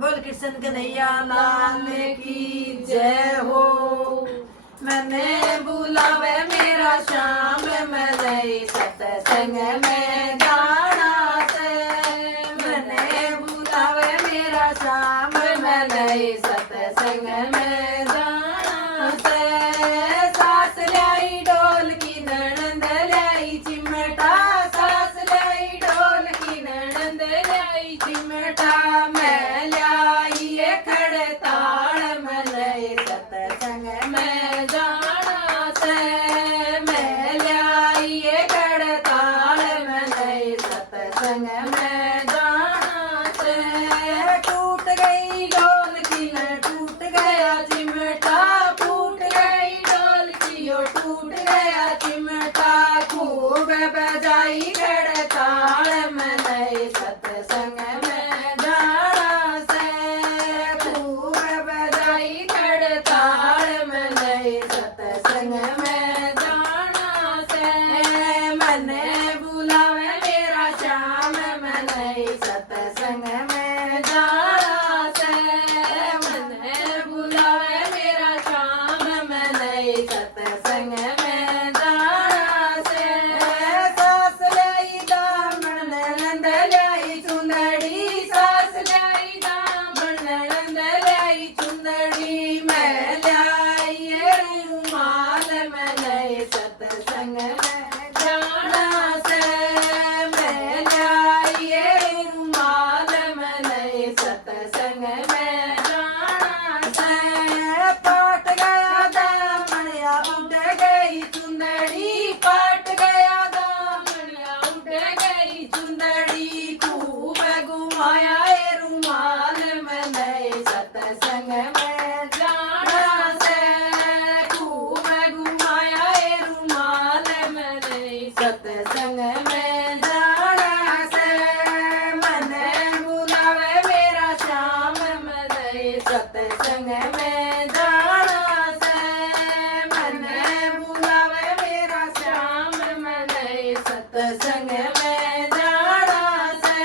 बोल कृष्ण कन्हैया लाल की जय हो। मैंने बुलावे मेरा श्याम मैं नहीं सत्संग में जाना से। मैंने बुलावे मेरा श्याम मैं नहीं सत्संग में जाना से। सास लाई ढोल की ननंद लाई चिमटा, सास लाई ढोल की ननंद लाई चिमटा। मैं खड़े ताड़ में लई सत्संग में जाना से। मैं लाई खड़े ताड़ में लई सत्संग में जाना से। टूट गई ढोल की न टूट गया चिमटा, टूट गई ढोल की ओ टूट गया चिमटा। खूब बजाई खड़े ताड़ में लई सत्संग में जाना से। खूब बजाई खड़े ताड़ में लई सत्संग में जाना से। मने बुलावे मेरा श्याम मैं लई सत्संग में जाना से। मने बुलावे मेरा श्याम मैं लई सत्संग में जाना से। सास लाई दामन ननंद लाई चुंदड़ी, सास लाई दामन ननंद लाई चुंदड़ी। मैं लाई रुमाल मैं लई सत्संग में जाना से। मैं लाई रुमाल मैं लई सत्संग में जाना से। पाट गया दामनिया उठ गई चुंदड़ी, पाट गया दामनिया उठ गई चुंदड़ी। खूब घुमाया रुमाल मैं लई सत्संग में जाना से। खूब घुमाया रुमाल मैं लई सत्संग में जाना से। मने बुलावे मेरा श्याम मैं लई सत्संग में जाना से। मने बुलावे मेरा श्याम मैं लई सत्संग में जाना से।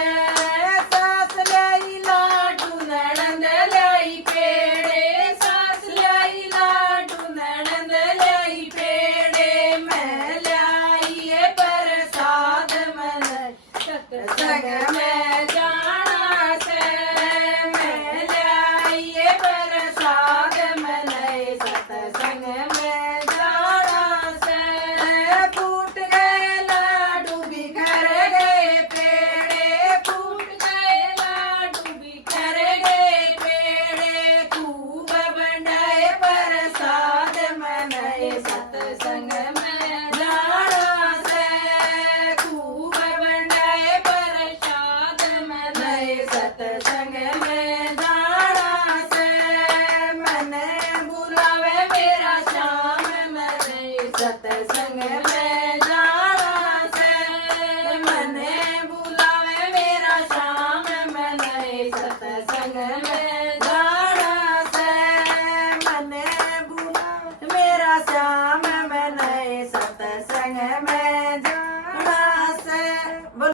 सास लाई लाडू ननंद लाई पेड़े, सास लाई लाडू ननंद लाई पेड़े। मैं लाई प्रसाद मैं लई सत्संग में जाना से। मैं लाई प्रसाद मैं लई सत्संग में जाना से। फूट गए लाडू बिखर गए पेड़े, फूट गए लाडू बिखर गए पेड़े। खूब बनाए प्रसाद मैं लई सत्संग में जाना से। खूब बनाए प्रसाद मैं लई सत्संग में जाना से। मने बुलावे मेरा श्याम मैं लई सत्संग में